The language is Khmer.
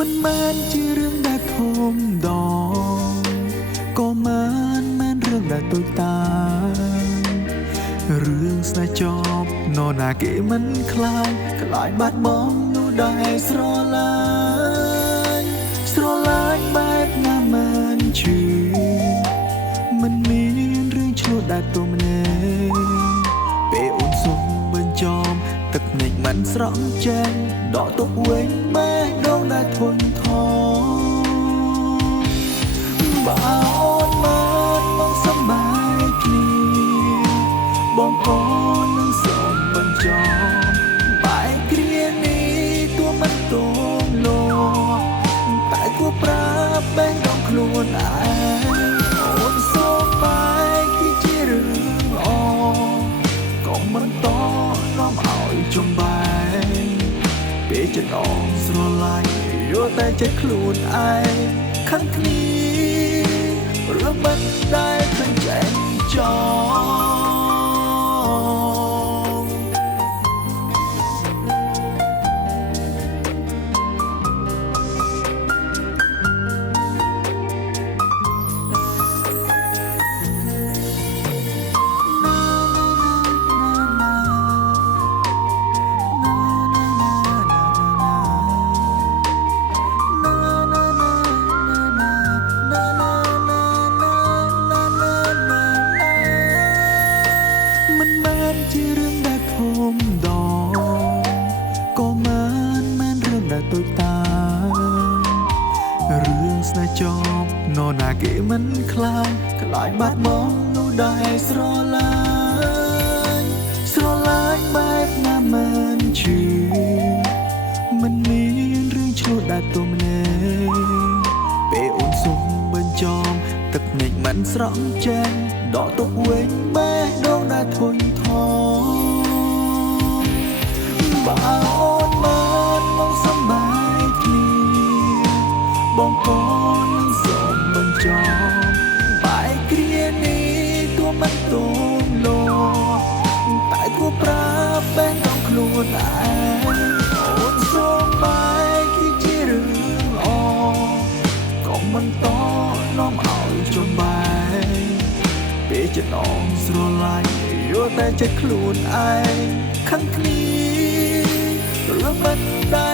មិនមែនជារឿងដែលធំដងក៏មិនមែនរឿងដែលតូចតាចរឿងស្នេហ៍ចប់នរណាគេមិនខ្លាចបាត់បង់នោះដែលស្រឡាញ់បែបណាមិនឈឺមិនមានរឿងឈ្លោះដែលទុំម្នាក់ពេលអូនសុំបញ្ចំទឹកភ្នែកមិនស្រង់ចេញដកទុកវិញបែបដងដែលធន់ថបើអូនមិនមកសប្បាយគ្នាបងប្អូននឹងសូមបញ្ចំបែកគ្រានេះទួមិនទងលោតែគួរប្រាប់បែងដងខ្លួនឯងអូនសូមបែកគឺជារឿងល្អក៏មិនតនាំឲ្យចំបែងពេលចិត្តអងស្រឡាញ់យកតែចិត្តខ្លួនឯងខឹងគ្នារឿងមិនដែលឃើញចេញចោលជារឿងដែលធំដងក៏មិនមែនរឿងដែលតូចតាចរឿងស្នេហ៍ចប់នរណាគេមិនខ្លាចបាត់បង់នោះដែលស្រឡាញ់បែបណាមិនឈឺមិនមានរឿងឈ្លោះដែលទុំម្នាក់ពេលអូនសុំបញ្ចំទឹកភ្នែកមិនស្រង់ចេញដកទុកវិញបែបដងដែលធន់ថបើអូនមិនមកសប្បាយគ្នាបងប្អូននឹងសូមបញ្ចំបែកគ្រានេះទួមិនទងលោតែគួរប្រាប់បែងដងខ្លួនឯងអូនសូមបែកគឺជារឿងល្អក៏មិនតនាំឲ្យចំបែងពេលចិត្តអងស្រឡាញ់យកតែចិត្តខ្លួនឯងខឹងគ្នារឿងមិនដែល